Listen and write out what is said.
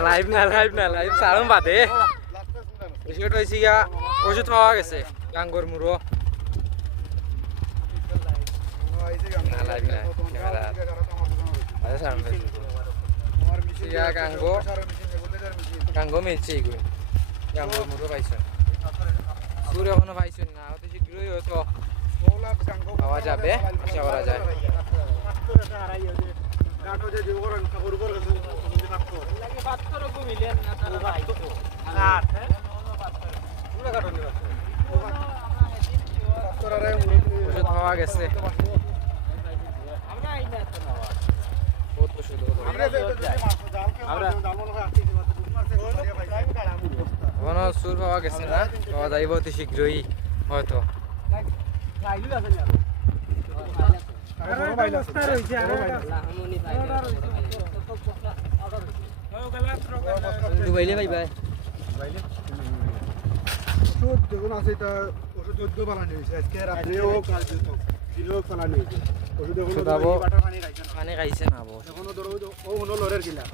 live সারম বাদে বিষয়টা হয়েছে গিয়া ওষুধ পাওয়া গেছে গাঙ্গর মুড়ো না লাইভ না ক্যামেরা আরে সারম সিয়া গাঙ্গো মিলছে এগুলো গাঙ্গর মুড়ো পাইছেন সুর এখনো পাইছেন না অতি শীঘ্রই হয়তো পাওয়া যাবে আশা করা যায় ওষুধ পাওয়া গেছে বহুত ওষুধ এখনো সুর পাওয়া গেছে না পাওয়া যাইব অতি শীঘ্রই হয়তো দুবাইলে ভাই ভাই ওষুধ যখন আছে এটা ওষুধ 14 বানানো হয়েছে আজকে রাত্রেও কাল দিনও বানানো হয়েছে ওষুধ পানি খাইছে না এখনো ধরো ও হলো লরের গিলা